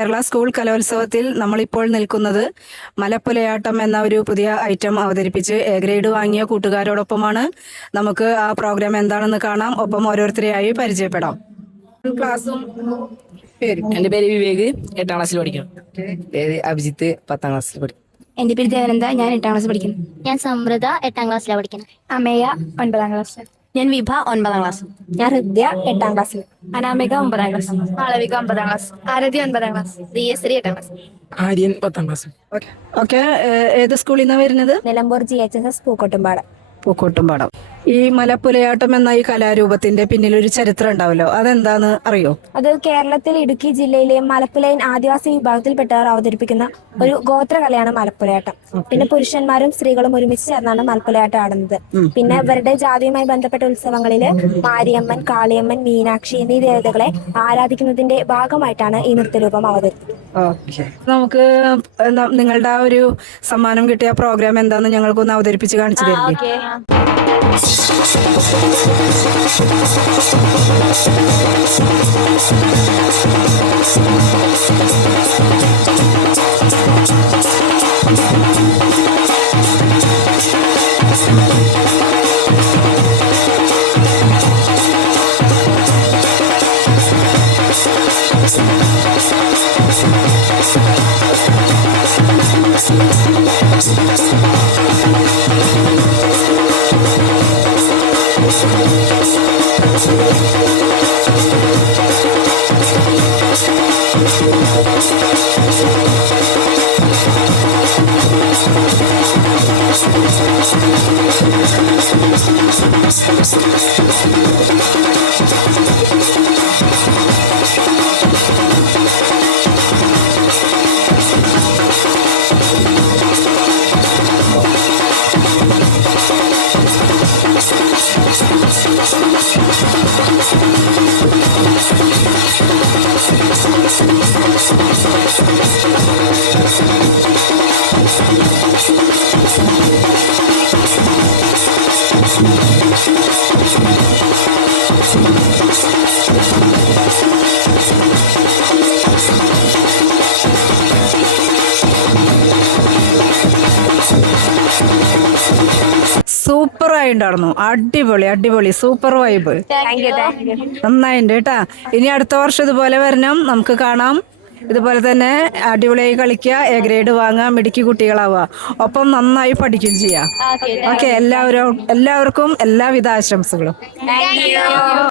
Kerala school കലോത്സവത്തിൽ നമ്മളിപ്പോൾ നിൽക്കുന്നത് മലപ്പുലയാട്ടം എന്ന ഒരു പുതിയ ഐറ്റം അവതരിപ്പിച്ച് എ ഗ്രേഡ് വാങ്ങിയ കൂട്ടുകാരോടൊപ്പമാണ്. നമുക്ക് ആ പ്രോഗ്രാം എന്താണെന്ന് കാണാം, ഒപ്പം ഓരോരുത്തരെയായി പരിചയപ്പെടാം. ക്ലാസ്സും പേരും. എൻ്റെ പേര് വിവേക്, 8ാം ക്ലാസ്സിൽ പഠിക്കണം. പേര് അഭിജിത്ത്, 10ാം ക്ലാസ്സിൽ പഠിക്കും. എൻ്റെ പേര് ദേവനന്ദ, ഞാൻ 8ാം ക്ലാസ്സിൽ പഠിക്കുന്നു. ഞാൻ സമൃദ്ധ, 8ാം ക്ലാസ്സിലാണ് പഠിക്കുന്നത്. അമേയ, 9ാം ക്ലാസ്സിൽ. ഞാൻ വിഭ, 9ാം ക്ലാസ്. ഞാൻ ഹൃദ്യ, 8ാം ക്ലാസ്സിൽ. അനാമിക, 9ാം ക്ലാസ്. മാളവിക, 9ാം ക്ലാസ്. ആരതി, 9ാം ക്ലാസ്. ദിയശ്രീ, 8ാം ക്ലാസ്. ആര്യൻ, 10ാം ക്ലാസ്. ഓക്കെ, ഏത് സ്കൂളിൽ നിന്നാണ് വരുന്നത്? നിലമ്പൂർ GHS പൂക്കോട്ടുംപാടം. പൂക്കോട്ടുംപാടം. ഈ മലപ്പുലയാട്ടം എന്ന ഈ കലാരൂപത്തിന്റെ പിന്നിൽ ഒരു ചരിത്രം ഉണ്ടാവല്ലോ, അതെന്താന്ന് അറിയോ? അത് കേരളത്തിൽ ഇടുക്കി ജില്ലയിലെ മലപ്പുലയൻ ആദിവാസി വിഭാഗത്തിൽപ്പെട്ടവർ അവതരിപ്പിക്കുന്ന ഒരു ഗോത്രകലയാണ് മലപ്പുലയാട്ടം. പിന്നെ പുരുഷന്മാരും സ്ത്രീകളും ഒരുമിച്ച് ചേർന്നാണ് മലപ്പുലയാട്ടം ആടുന്നത്. പിന്നെ ഇവരുടെ ജാതിയുമായി ബന്ധപ്പെട്ട ഉത്സവങ്ങളില് മാരിയമ്മൻ, കാളിയമ്മൻ, മീനാക്ഷി എന്നീ ദേവതകളെ ആരാധിക്കുന്നതിന്റെ ഭാഗമായിട്ടാണ് ഈ നൃത്തരൂപം അവതരിപ്പിക്കുന്നത്. നമുക്ക് നിങ്ങളുടെ ആ ഒരു സമ്മാനം കിട്ടിയ പ്രോഗ്രാം എന്താന്ന് ഞങ്ങൾക്കൊന്ന് അവതരിപ്പിച്ച് കാണിച്ചു തരില്ലേ? സൂപ്പറായി ഉണ്ടായിരുന്നു. അടിപൊളി അടിപൊളി, സൂപ്പർ വൈബ്. നന്നായിട്ടുണ്ട് കേട്ടാ. ഇനി അടുത്ത വർഷം ഇതുപോലെ വരണം, നമുക്ക് കാണാം. ഇതുപോലെ തന്നെ അടിപൊളിയായി കളിക്കുക, എ ഗ്രേഡ് വാങ്ങുക, മിടുക്കി കുട്ടികളാവുക, ഒപ്പം നന്നായി പഠിക്കുകയും ചെയ്യാം. ഓക്കെ, എല്ലാവർക്കും എല്ലാവിധ ആശംസകളും.